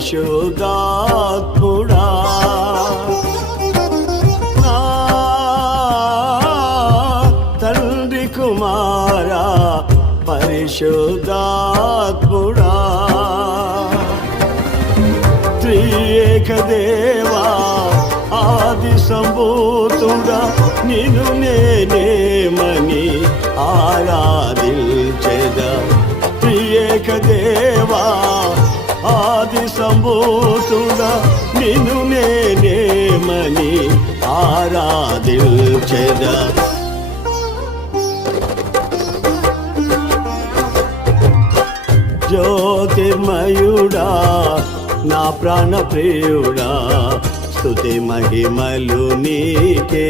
పరిశుద్ధాత్ముడా నా తండ్రి కుమారా పరిశుద్ధాత్ముడా త్రియేక దేవా ఆది సంభూతుడా నిన్ను నేనేమని ఆరాధించెదా త్రియేక దేవా ఆది సంభూతుడా నిన్ను నేనేమని ఆరాధించెదా జ్యోతిర్మయుడా నా ప్రాణ ప్రియుడా స్తుతి మహిమలు నీకే